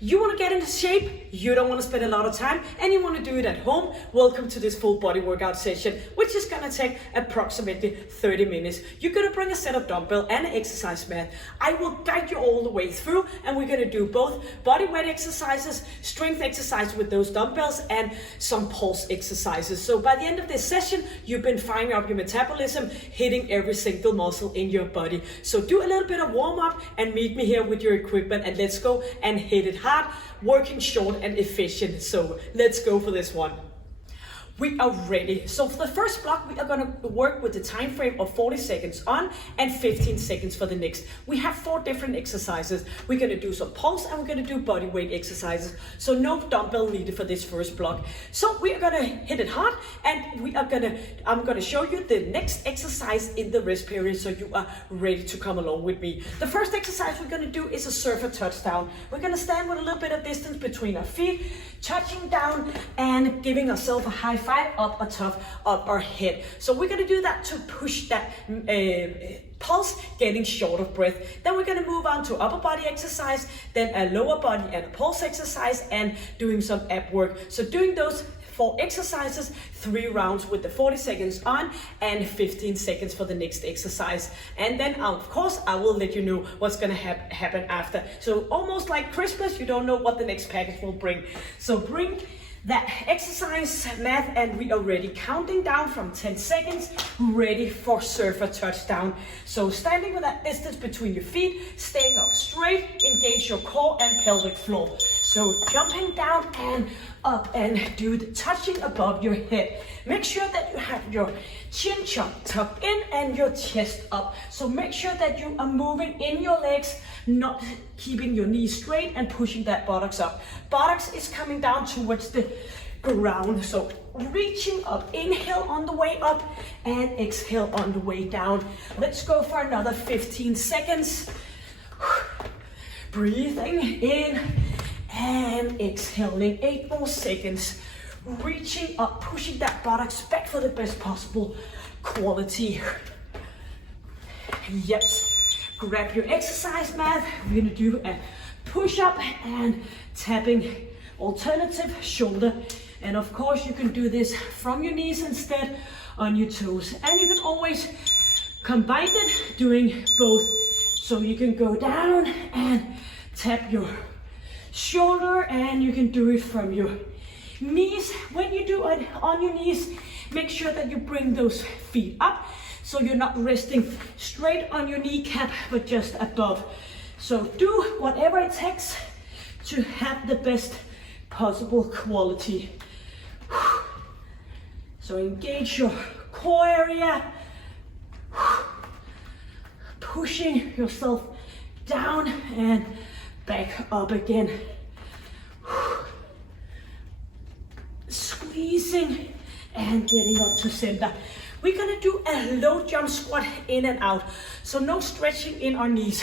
You want to get into shape, you don't want to spend a lot of time, and you want to do it at home. Welcome to this full body workout session, which is going to take approximately 30 minutes. You're going to bring a set of dumbbell and an exercise mat. I will guide you all the way through, and we're going to do both body weight exercises, strength exercise with those dumbbells, and some pulse exercises. So by the end of this session, you've been firing up your metabolism, hitting every single muscle in your body. So do a little bit of warm up and meet me here with your equipment, and let's go and hit it hard, working short and efficient. So let's go for this one. We are ready. So for the first block, we are going to work with the time frame of 40 seconds on and 15 seconds for the next. We have 4 different exercises. We're going to do some pulse and we're going to do body weight exercises. So no dumbbell needed for this first block. So we are going to hit it hard, and I'm going to show you the next exercise in the rest period so you are ready to come along with me. The first exercise we're going to do is a surfer touchdown. We're going to stand with a little bit of distance between our feet, touching down and giving ourselves a high five up atop of our head. So we're going to do that to push that pulse, getting short of breath. Then we're going to move on to upper body exercise, then a lower body and a pulse exercise, and doing some ab work. So doing those 4 exercises, 3 rounds with the 40 seconds on and 15 seconds for the next exercise. And then of course I will let you know what's going to happen after. So almost like Christmas, you don't know what the next package will bring. So bring that exercise mat and we are ready. Counting down from 10 seconds, ready for surfer touchdown. So standing with that distance between your feet, staying up straight, engage your core and pelvic floor. So jumping down and up and do the touching above your head. Make sure that you have your chin tucked in and your chest up. So make sure that you are moving in your legs, not keeping your knees straight and pushing that buttocks up. Buttocks is coming down towards the ground. So reaching up, inhale on the way up and exhale on the way down. Let's go for another 15 seconds. Breathing in and exhaling. 8 more seconds. Reaching up, pushing that buttocks back for the best possible quality. Yes. Grab your exercise mat. We're going to do a push-up and tapping alternative shoulder. And of course you can do this from your knees instead, on your toes. And you can always combine it doing both. So you can go down and tap your shoulder, and you can do it from your knees. When you do it on your knees, make sure that you bring those feet up so you're not resting straight on your kneecap but just above. So do whatever it takes to have the best possible quality. So engage your core area, pushing yourself down and back up again. Squeezing and getting up to center. We're gonna do a low jump squat in and out. So no stretching in our knees.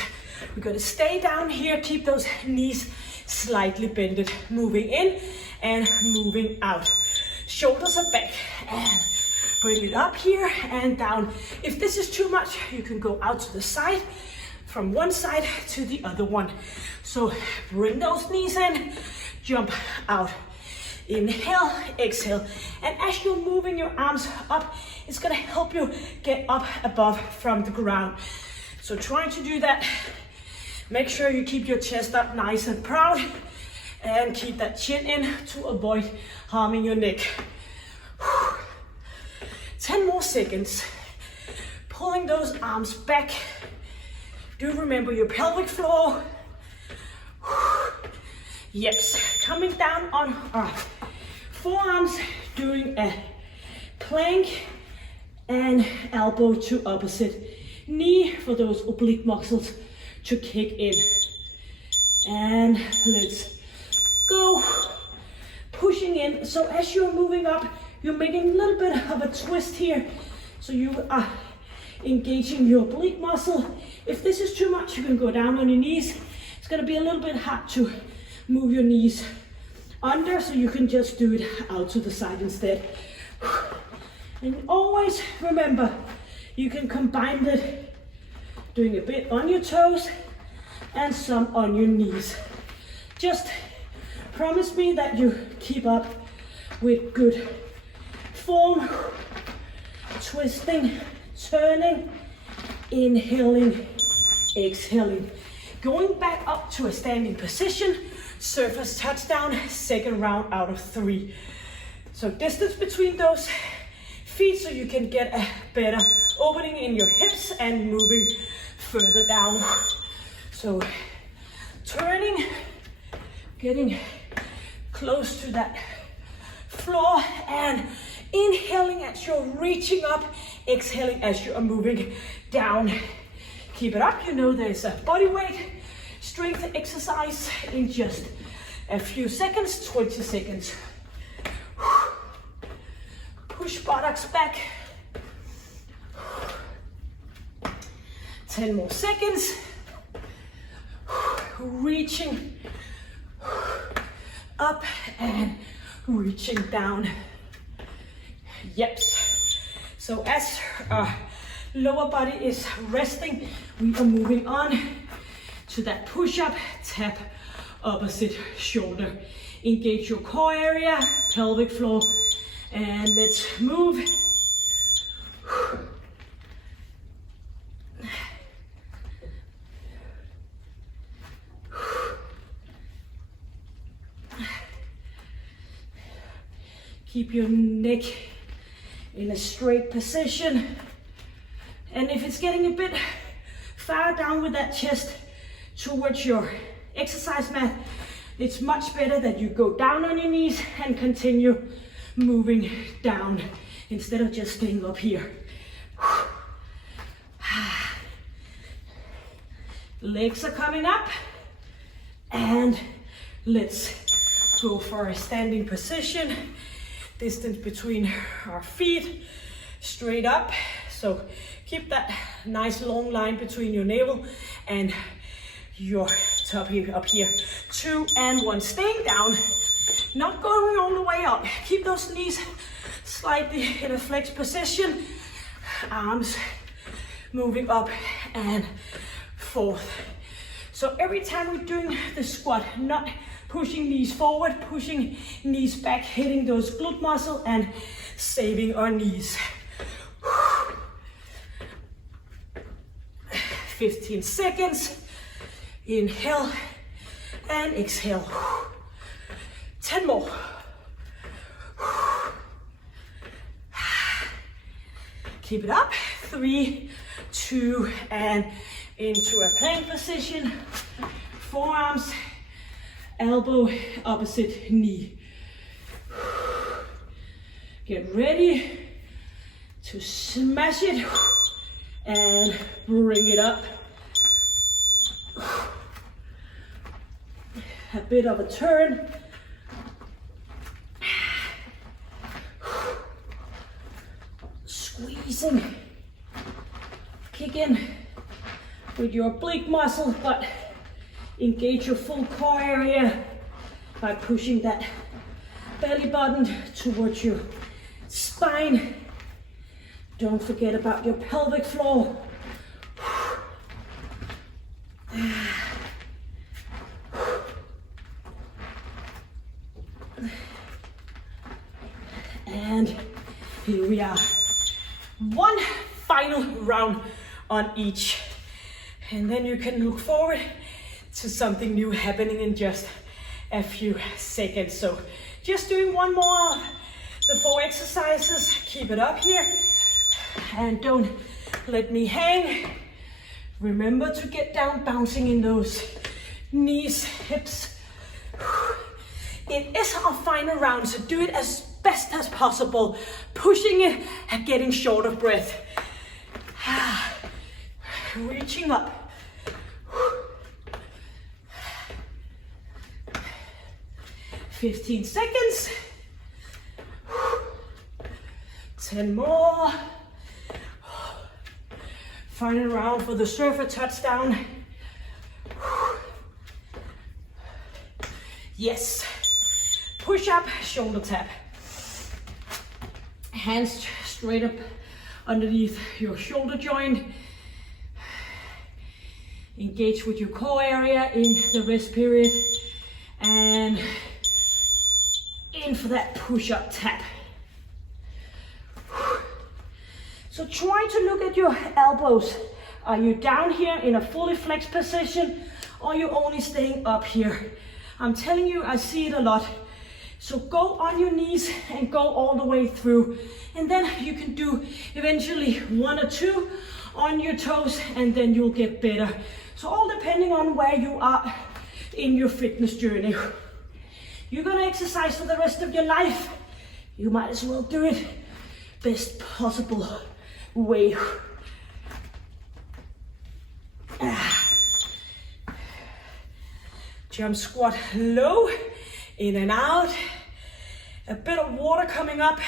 We're gonna stay down here, keep those knees slightly bended, moving in and moving out. Shoulders are back and bring it up here and down. If this is too much, you can go out to the side, from one side to the other one. So bring those knees in, jump out. Inhale, exhale, and as you're moving your arms up, it's gonna help you get up above from the ground. So trying to do that, make sure you keep your chest up nice and proud, and keep that chin in to avoid harming your neck. 10 more seconds. Pulling those arms back. Do remember your pelvic floor. Yes, coming down on our forearms, doing a plank and elbow to opposite knee for those oblique muscles to kick in. And let's go. Pushing in. So as you're moving up, you're making a little bit of a twist here. So you are engaging your oblique muscle. If this is too much, you can go down on your knees. It's gonna be a little bit hard to move your knees under, so you can just do it out to the side instead. And always remember, you can combine it, doing a bit on your toes and some on your knees. Just promise me that you keep up with good form, twisting, turning, inhaling, exhaling. Going back up to a standing position, surface touchdown, second round out of 3. So distance between those feet so you can get a better opening in your hips and moving further down. So turning, getting close to that floor and inhaling as you're reaching up, exhaling as you are moving down. Keep it up. You know there's a body weight strength exercise in just a few seconds, 20 seconds. Push buttocks back. 10 more seconds. Reaching up and reaching down. Yep. So as our lower body is resting, we are moving on to that push-up, tap opposite shoulder. Engage your core area, pelvic floor, and let's move. Keep your neck in a straight position. And if it's getting a bit far down with that chest towards your exercise mat, it's much better that you go down on your knees and continue moving down instead of just staying up here. Legs are coming up, and let's go for a standing position. Distance between our feet, straight up. So keep that nice long line between your navel and your top here, up here. 2 and 1, staying down, not going all the way up. Keep those knees slightly in a flex position. Arms moving up and forth. So every time we're doing the squat, not pushing knees forward, pushing knees back, hitting those glute muscle and saving our knees. 15 seconds. Inhale and exhale. 10 more. Keep it up. 3, 2, and into a plank position. Forearms, elbow, opposite knee. Get ready to smash it and bring it up. A bit of a turn. Squeezing. Kick in with your oblique muscle, but engage your full core area by pushing that belly button towards your spine. Don't forget about your pelvic floor. And here we are. One final round on each. And then you can look forward to something new happening in just a few seconds. So just doing one more of the 4 exercises. Keep it up here. And don't let me hang. Remember to get down, bouncing in those knees, hips. It is our final round, so do it as best as possible. Pushing it and getting short of breath. Reaching up. 15 seconds. 10 more. Final round for the surfer touchdown. Yes. Push up, shoulder tap. Hands straight up underneath your shoulder joint. Engage with your core area in the rest period. in for that push-up tap. So try to look at your elbows. Are you down here in a fully flexed position, or are you only staying up here? I'm telling you, I see it a lot. So go on your knees and go all the way through. And then you can do eventually 1 or 2 on your toes, and then you'll get better. So all depending on where you are in your fitness journey. You're gonna exercise for the rest of your life. You might as well do it best possible way. Jump squat low, in and out. A bit of water coming up.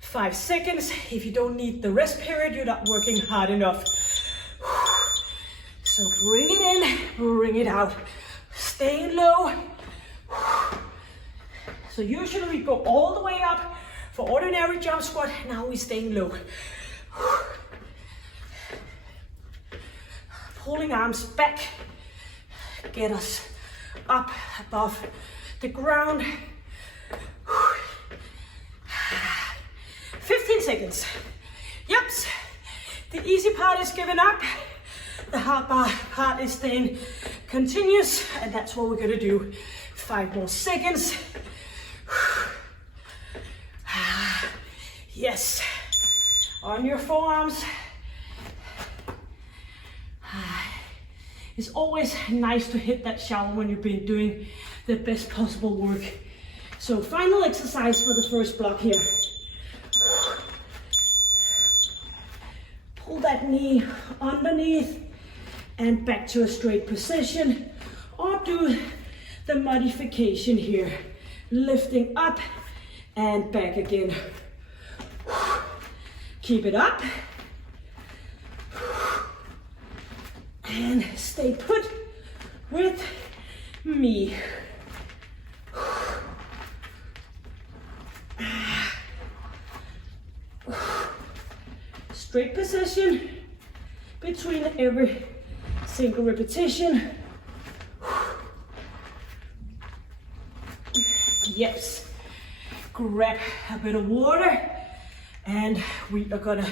5 seconds. If you don't need the rest period, you're not working hard enough. So bring it in, bring it out. Staying low. So usually we go all the way up for ordinary jump squat. Now we're staying low. Pulling arms back. Get us up above the ground. 15 seconds. Yep. The easy part is giving up. The hard part is staying continuous, and that's what we're gonna do. 5 more seconds. Yes. On your forearms. It's always nice to hit that shower when you've been doing the best possible work. So final exercise for the first block here. Pull that knee underneath and back to a straight position, or do the modification here, lifting up and back again. Keep it up and stay put with me. Straight position between every single repetition. Yes. Grab a bit of water, and we are gonna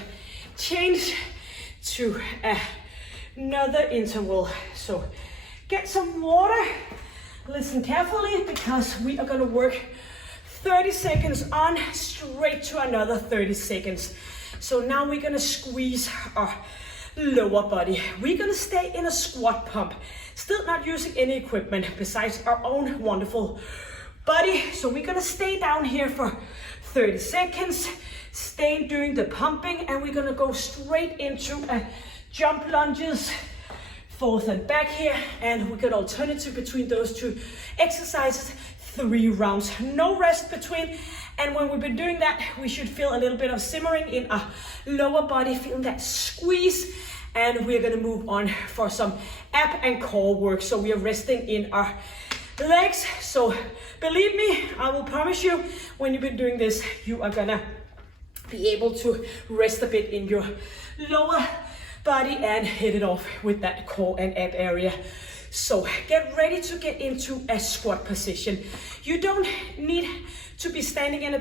change to another interval. So get some water. Listen carefully, because we are gonna work 30 seconds on, straight to another 30 seconds. So now we're gonna squeeze our lower body. We're gonna stay in a squat pump, still not using any equipment besides our own wonderful body. So we're gonna stay down here for 30 seconds, stay doing the pumping, and we're gonna go straight into a jump lunges, forth and back here, and we can alternate between those 2 exercises, 3 rounds, no rest between. And when we've been doing that, we should feel a little bit of simmering in our lower body, feeling that squeeze. And we're gonna move on for some ab and core work. So we are resting in our legs. So believe me, I will promise you, when you've been doing this, you are gonna be able to rest a bit in your lower body and hit it off with that core and ab area. So get ready to get into a squat position. You don't need to be standing in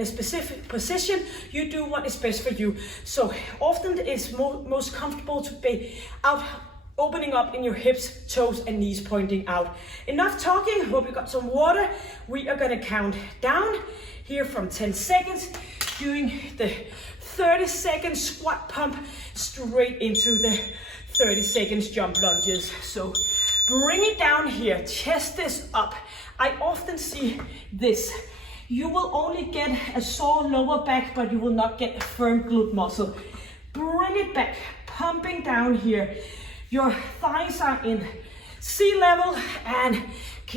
a specific position. You do what is best for you. So often it's most comfortable to be out, opening up in your hips, toes, and knees pointing out. Enough talking. Hope you got some water. We are gonna count down here from 10 seconds, doing the 30-second squat pump straight into the 30 seconds jump lunges. So bring it down here, chest is up. I often see this. You will only get a sore lower back, but you will not get a firm glute muscle. Bring it back, pumping down here. Your thighs are in sea level and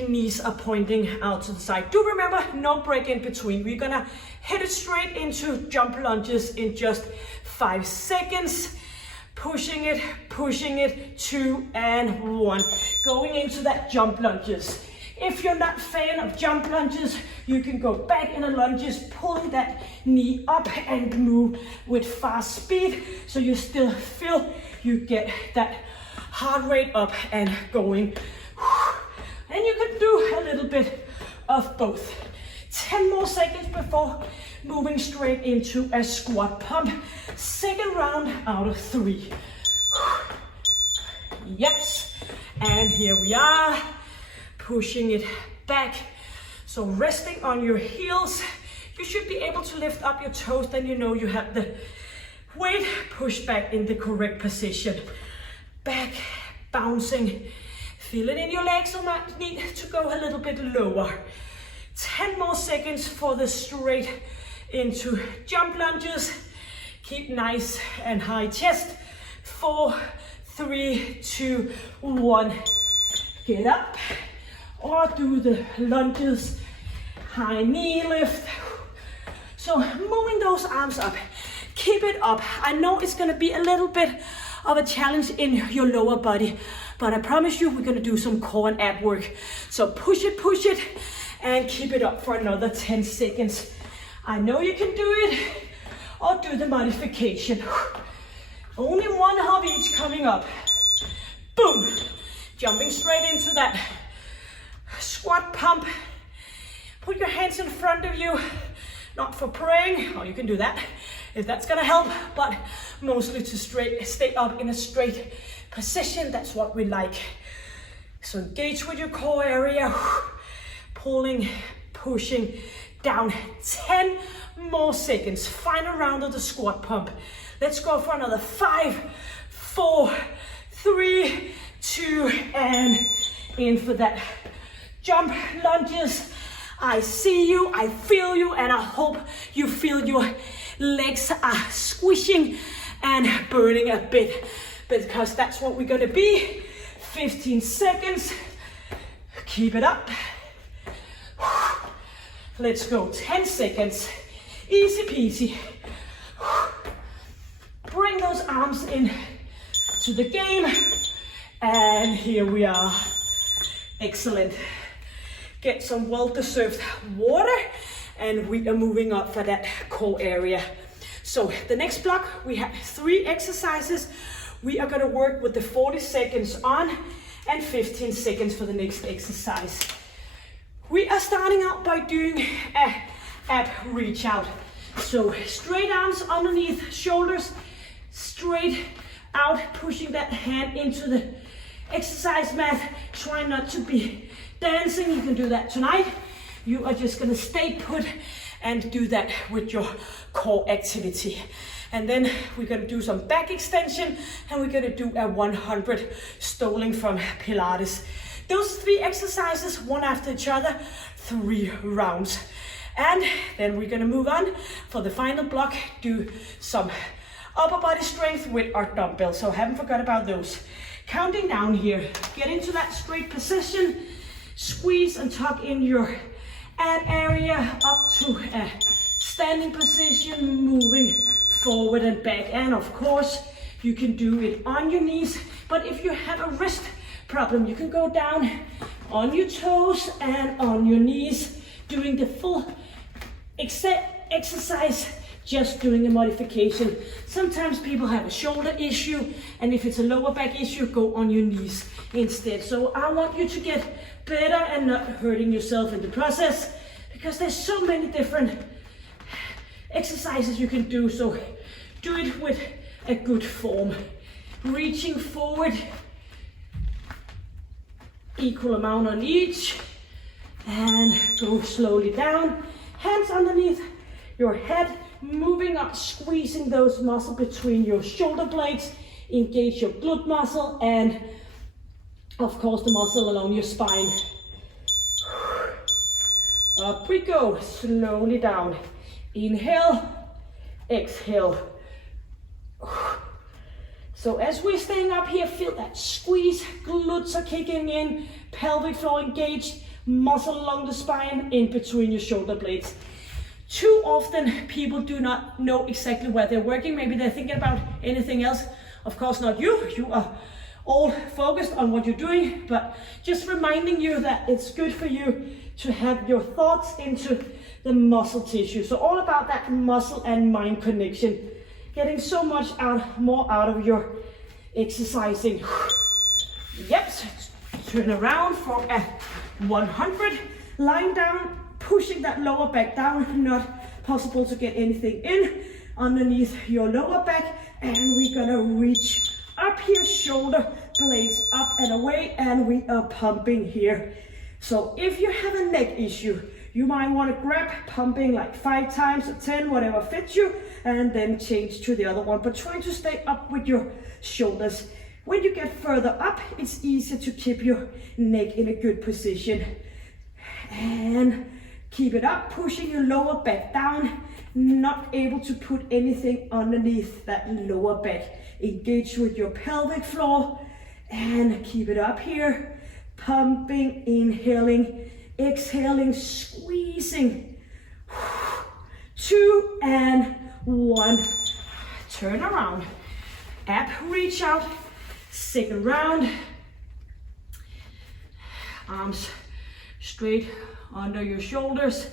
knees are pointing out to the side. Do remember, no break in between. We're gonna hit it straight into jump lunges in just 5 seconds. Pushing it, 2 and 1. Going into that jump lunges. If you're not a fan of jump lunges, you can go back in the lunges, pulling that knee up and move with fast speed, so you still feel you get that heart rate up and going. And you can do a little bit of both. 10 more seconds before moving straight into a squat pump. Second round out of 3. Yes, and here we are, pushing it back. So resting on your heels, you should be able to lift up your toes, then you know you have the weight pushed back in the correct position. Back, bouncing, feel it in your legs, or might need to go a little bit lower. 10 more seconds for the straight into jump lunges. Keep nice and high chest. 4, 3, 2, 1. Get up or do the lunges. High knee lift. So moving those arms up. Keep it up. I know it's gonna be a little bit of a challenge in your lower body, but I promise you we're gonna do some core and ab work. So push it, and keep it up for another 10 seconds. I know you can do it, or do the modification. Only one of each coming up. Boom. Jumping straight into that squat pump. Put your hands in front of you, not for praying, or you can do that if that's gonna help, but mostly to stay up in a straight position. That's what we like. So engage with your core area, pulling, pushing down. 10 more seconds. Final round of the squat pump. Let's go for another 5, 4, 3, 2, and in for that jump lunges. I see you, I feel you, and I hope you feel your legs are squishing and burning a bit, because that's what we're gonna be. 15 seconds. Keep it up. Let's go. 10 seconds. Easy peasy. Bring those arms in to the game. And here we are. Excellent. Get some well-deserved water, and we are moving up for that core area. So the next block, we have 3 exercises. We are gonna work with the 40 seconds on and 15 seconds for the next exercise. We are starting out by doing a ab reach out. So straight arms underneath shoulders, straight out, pushing that hand into the exercise mat. Try not to be dancing. You can do that tonight. You are just gonna stay put and do that with your core activity. And then we're gonna do some back extension, and we're gonna do a 100 stoling from Pilates. Those 3 exercises, one after each other, 3 rounds. And then we're gonna move on for the final block, do some upper body strength with our dumbbells. So I haven't forgot about those. Counting down here, get into that straight position, squeeze and tuck in your ab area up to a standing position, moving forward and back. And of course, you can do it on your knees, but if you have a wrist problem, you can go down on your toes and on your knees, doing the full exercise, just doing a modification. Sometimes people have a shoulder issue, and if it's a lower back issue, go on your knees instead. So I want you to get better and not hurting yourself in the process, because there's so many different exercises you can do. So do it with a good form. Reaching forward, equal amount on each, and go slowly down. Hands underneath your head, moving up, squeezing those muscles between your shoulder blades. Engage your glute muscle and of course the muscle along your spine. Up we go, slowly down. Inhale, exhale. So as we're staying up here, feel that squeeze, glutes are kicking in, pelvic floor engaged, muscle along the spine, in between your shoulder blades. Too often people do not know exactly where they're working. Maybe they're thinking about anything else. Of course not you. You are all focused on what you're doing, but just reminding you that it's good for you to have your thoughts into the muscle tissue. So all about that muscle and mind connection. Getting so much more out of your exercising. Yep, turn around for a 100. Lying down, pushing that lower back down, not possible to get anything in underneath your lower back. And we're gonna reach up here, shoulder blades up and away, and we are pumping here. So if you have a neck issue, you might want to grab pumping like 5 times or 10, whatever fits you, and then change to the other one. But try to stay up with your shoulders. When you get further up, it's easier to keep your neck in a good position. And keep it up, pushing your lower back down, not able to put anything underneath that lower back. Engage with your pelvic floor and keep it up here. Pumping, inhaling, exhaling, squeezing. 2 and 1. Turn around. Ab reach out. Second round. Arms straight under your shoulders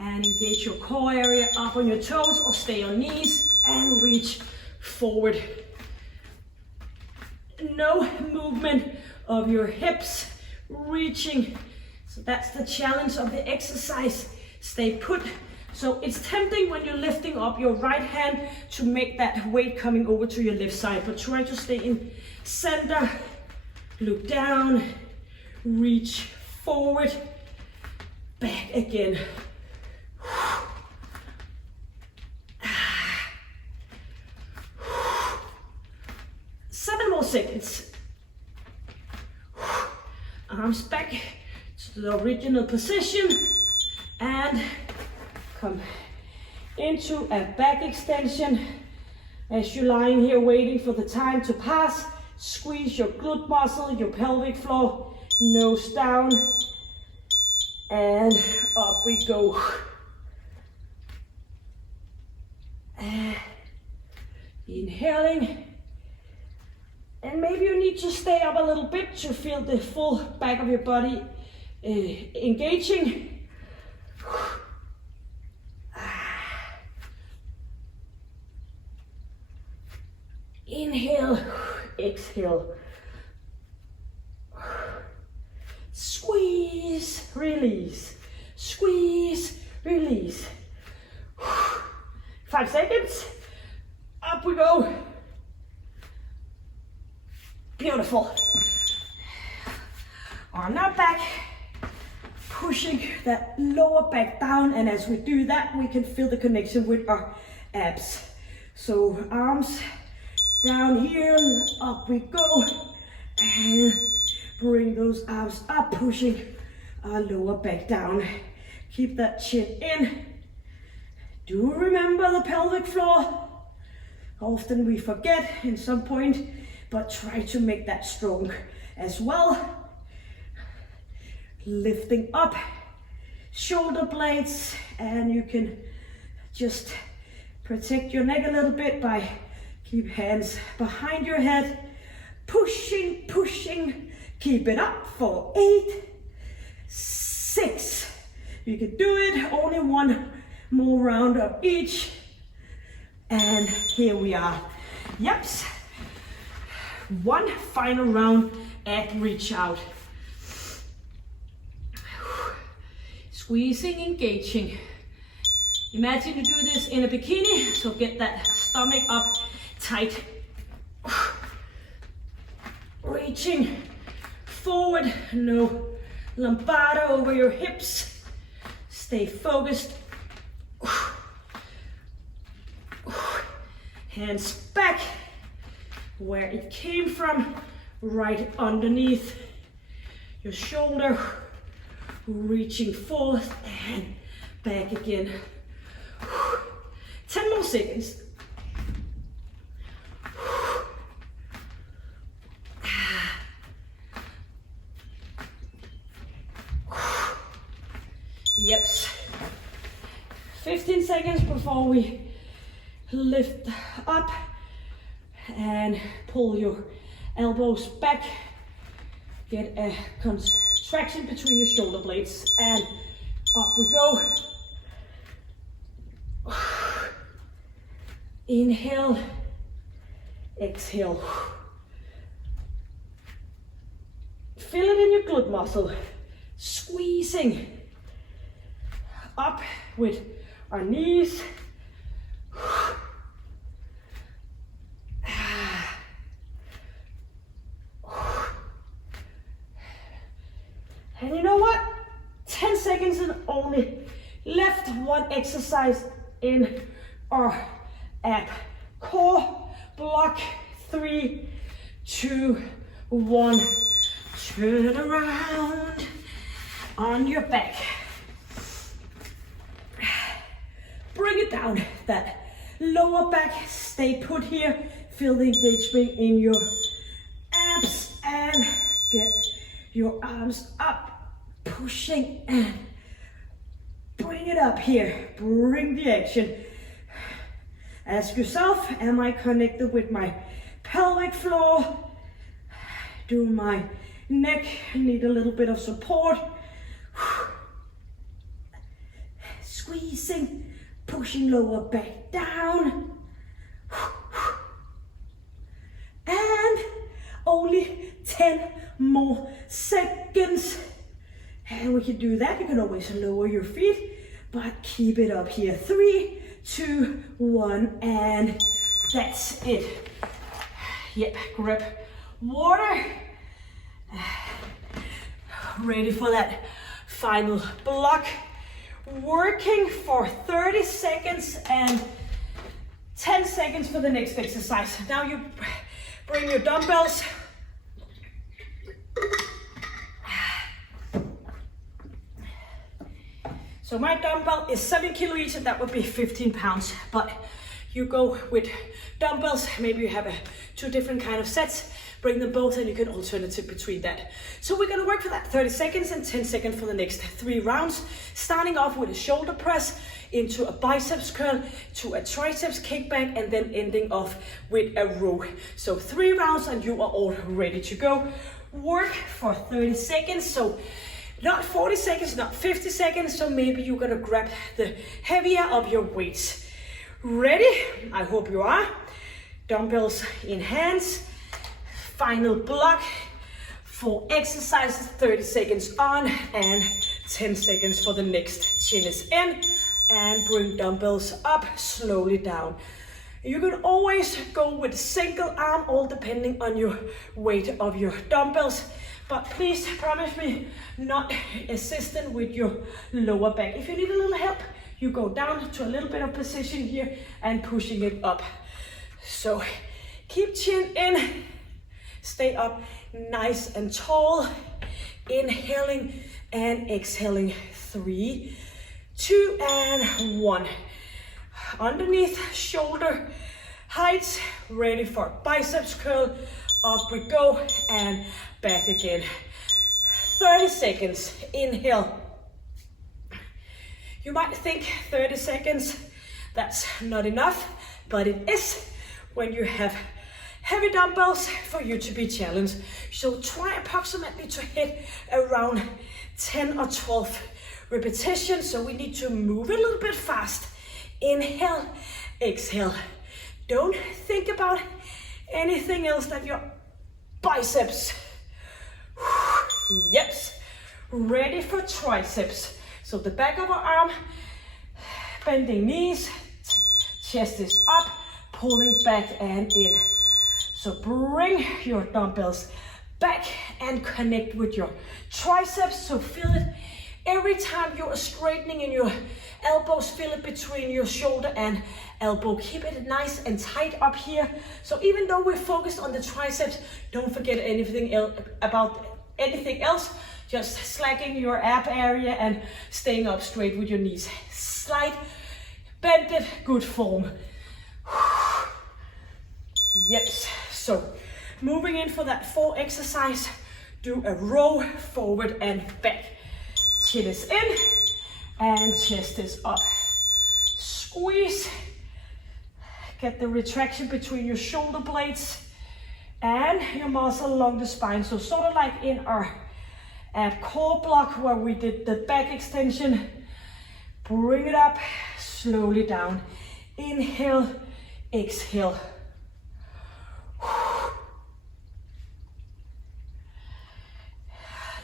and engage your core area up on your toes or stay on knees and reach forward. No movement of your hips, reaching. So that's the challenge of the exercise. Stay put. So it's tempting when you're lifting up your right hand to make that weight coming over to your left side, but try to stay in center. Look down, reach forward, back again. 7 more seconds. Arms back to the original position and come into a back extension. As you're lying here waiting for the time to pass, squeeze your glute muscle, your pelvic floor, nose down, and up we go. Inhaling. And maybe you need to stay up a little bit to feel the full back of your body engaging. Inhale, exhale. Squeeze, release. Squeeze, release. 5 seconds. Up we go. Beautiful. Arm now back, pushing that lower back down, and as we do that, we can feel the connection with our abs. So arms down here, up we go, and bring those arms up, pushing our lower back down. Keep that chin in. Do remember the pelvic floor. Often we forget in some point, but try to make that strong as well. Lifting up shoulder blades, and you can just protect your neck a little bit by keep hands behind your head. Pushing, pushing, keep it up for 8, 6. You can do it, only 1 more round of each. And here we are. Yep. 1 final round at reach out. Squeezing, engaging. Imagine you do this in a bikini, so get that stomach up tight. Reaching forward, no lumbar over your hips. Stay focused. Hands back where it came from, right underneath your shoulder, reaching forth and back again. 10 more seconds. Yep. 15 seconds before we lift up and pull your elbows back. Get a contraction between your shoulder blades and up we go. Inhale, exhale. Feel it in your glute muscle. Squeezing. up with our knees. And you know what? 10 seconds and only left. One exercise in our ab core block. 3, 2, 1. Turn around on your back. Bring it down. That lower back. Stay put here. Feel the engagement in your abs and get your arms up, pushing and bring it up here. Bring the action. Ask yourself, am I connected with my pelvic floor? Do my neck need a little bit of support? Squeezing, pushing lower back down. And only 10 more seconds. And we can do that. You can always lower your feet, but keep it up here. 3, 2, 1, and that's it. Yep, grab water. Ready for that final block. Working for 30 seconds and 10 seconds for the next exercise. Now you bring your dumbbells. So my dumbbell is 7 kilo each, and that would be 15 pounds. But you go with dumbbells, maybe you have 2 different kind of sets, bring them both and you can alternative between that. So we're gonna work for that 30 seconds and 10 seconds for the next 3 rounds, starting off with a shoulder press into a biceps curl, to a triceps kickback, and then ending off with a row. So 3 rounds and you are all ready to go. Work for 30 seconds, so not 40 seconds, not 50 seconds, so maybe you're gonna grab the heavier of your weights. Ready? I hope you are. Dumbbells in hands. Final block. 4 exercises, 30 seconds on and 10 seconds for the next. Chin is in and bring dumbbells up, slowly down. You can always go with single arm, all depending on your weight of your dumbbells. But please promise me, not assistant with your lower back. If you need a little help, you go down to a little bit of position here and pushing it up. So keep chin in, stay up nice and tall. Inhaling and exhaling. 3, 2, and 1. Underneath shoulder heights, ready for biceps curl. Up we go and back again. 30 seconds. Inhale. You might think 30 seconds, that's not enough, but it is when you have heavy dumbbells for you to be challenged. So try approximately to hit around 10 or 12 repetitions. So we need to move a little bit fast. Inhale, exhale. Don't think about anything else than your biceps. Yes, ready for triceps. So the back of our arm, bending knees, chest is up, pulling back and in. So bring your dumbbells back and connect with your triceps. So feel it every time you are straightening in your elbows, feel it between your shoulder and elbow. Keep it nice and tight up here. So even though we're focused on the triceps, don't forget anything else about anything else. Just slacking your ab area and staying up straight with your knees. Slight, bended, good form. Yes, so moving in for that 4 exercise, do a row forward and back. Chin is in and chest is up. Squeeze, get the retraction between your shoulder blades and your muscle along the spine. So sort of like in our core block where we did the back extension. Bring it up, slowly down. Inhale, exhale.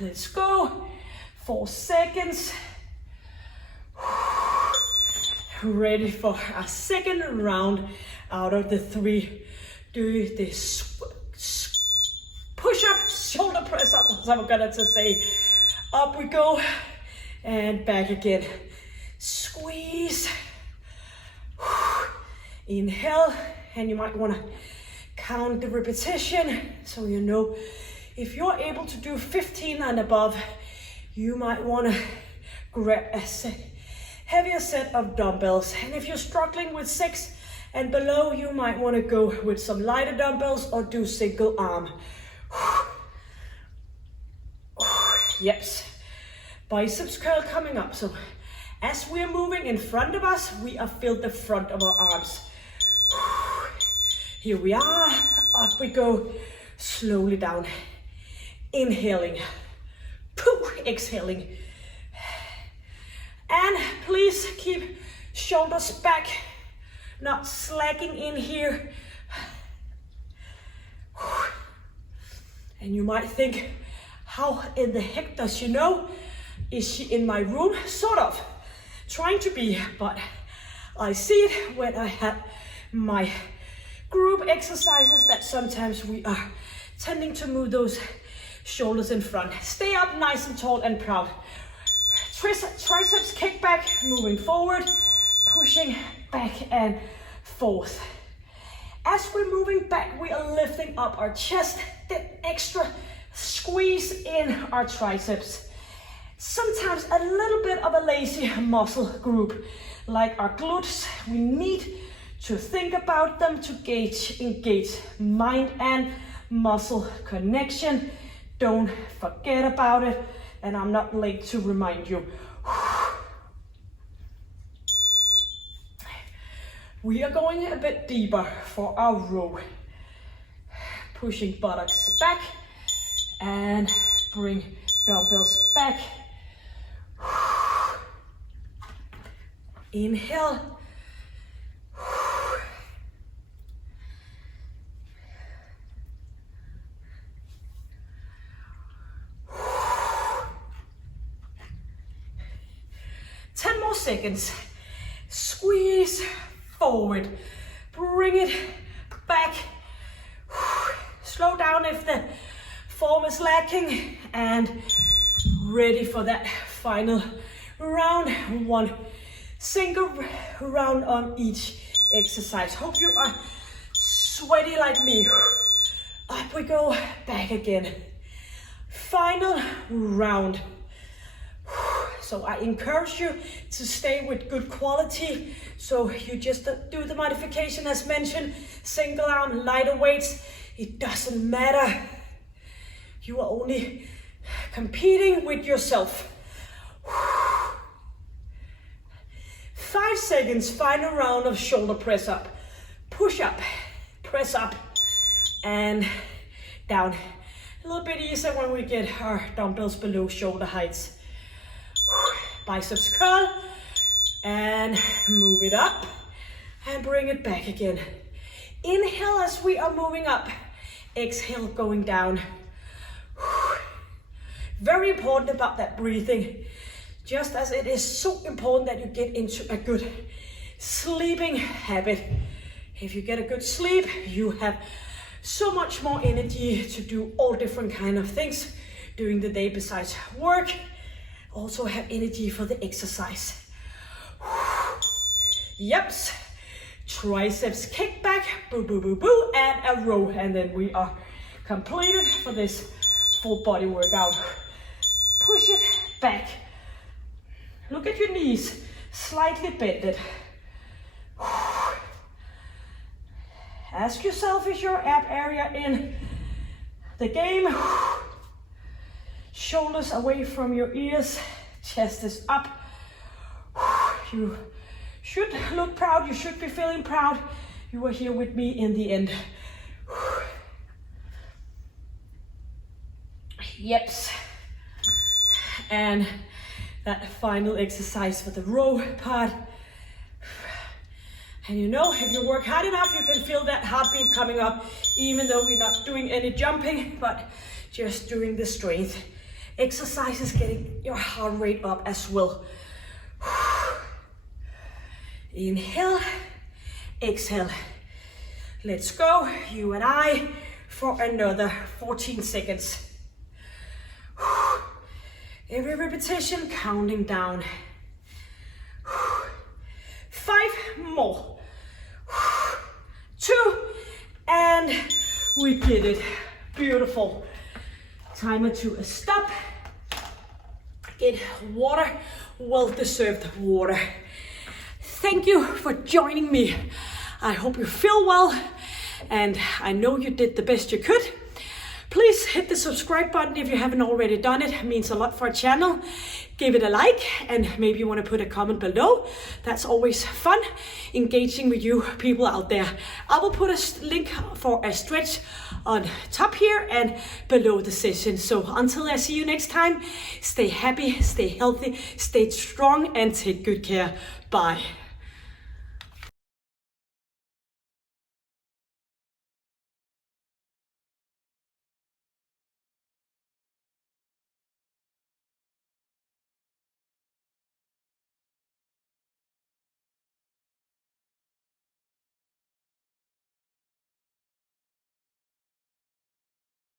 Let's go. 4 seconds. Ready for our second round out of the 3. Do this push up, shoulder press up, as I'm gonna to say. Up we go, and back again. Squeeze. Inhale, and you might wanna count the repetition, so you know if you're able to do 15 and above, you might wanna grab a heavier set of dumbbells. And if you're struggling with 6 and below, you might wanna go with some lighter dumbbells or do single arm. Yes, biceps curl coming up. So as we're moving in front of us, we are filled the front of our arms. Here we are, up we go, slowly down. Inhaling, exhaling. And please keep shoulders back, not slacking in here. And you might think, how in the heck does she know? Is she in my room? Sort of, trying to be, but I see it when I have my group exercises that sometimes we are tending to move those shoulders in front. Stay up nice and tall and proud. Triceps kickback, moving forward, pushing back and forth. As we're moving back, we are lifting up our chest, the extra squeeze in our triceps. Sometimes a little bit of a lazy muscle group, like our glutes. We need to think about them to engage mind and muscle connection. Don't forget about it, and I'm not late to remind you. We are going a bit deeper for our row. Pushing buttocks back and bring dumbbells back. Inhale. Seconds. Squeeze forward, bring it back. Slow down if the form is lacking, and ready for that final round. 1 single round on each exercise. Hope you are sweaty like me. Up we go, back again. Final round. So I encourage you to stay with good quality. So you just do the modification as mentioned, single arm, lighter weights. It doesn't matter. You are only competing with yourself. 5 seconds, final round of shoulder press up. Push up, press up, and down. A little bit easier when we get our dumbbells below shoulder heights. Biceps curl, and move it up, and bring it back again. Inhale as we are moving up. Exhale, going down. Very important about that breathing. Just as it is so important that you get into a good sleeping habit. If you get a good sleep, you have so much more energy to do all different kind of things during the day besides work. Also have energy for the exercise. Yeps. Triceps kickback, boo boo boo boo, and a row, and then we are completed for this full body workout. Push it back. Look at your knees, slightly bended. Ask yourself, is your ab area in the game? Shoulders away from your ears, chest is up. You should look proud, you should be feeling proud. You are here with me in the end. Yeps. And that final exercise for the row part. And you know, if you work hard enough, you can feel that heartbeat coming up, even though we're not doing any jumping, but just doing the strength. Exercise is getting your heart rate up as well. Inhale, exhale. Let's go, you and I, for another 14 seconds. Every repetition counting down. 5 more. 2, and we did it. Beautiful. Timer to a stop. Get water, well-deserved water. Thank you for joining me. I hope you feel well, and I know you did the best you could. Please hit the subscribe button if you haven't already done it. It means a lot for our channel. Give it a like, and maybe you want to put a comment below. That's always fun, engaging with you people out there. I will put a link for a stretch on top here and below the session. So until I see you next time, stay happy, stay healthy, stay strong, and take good care. Bye.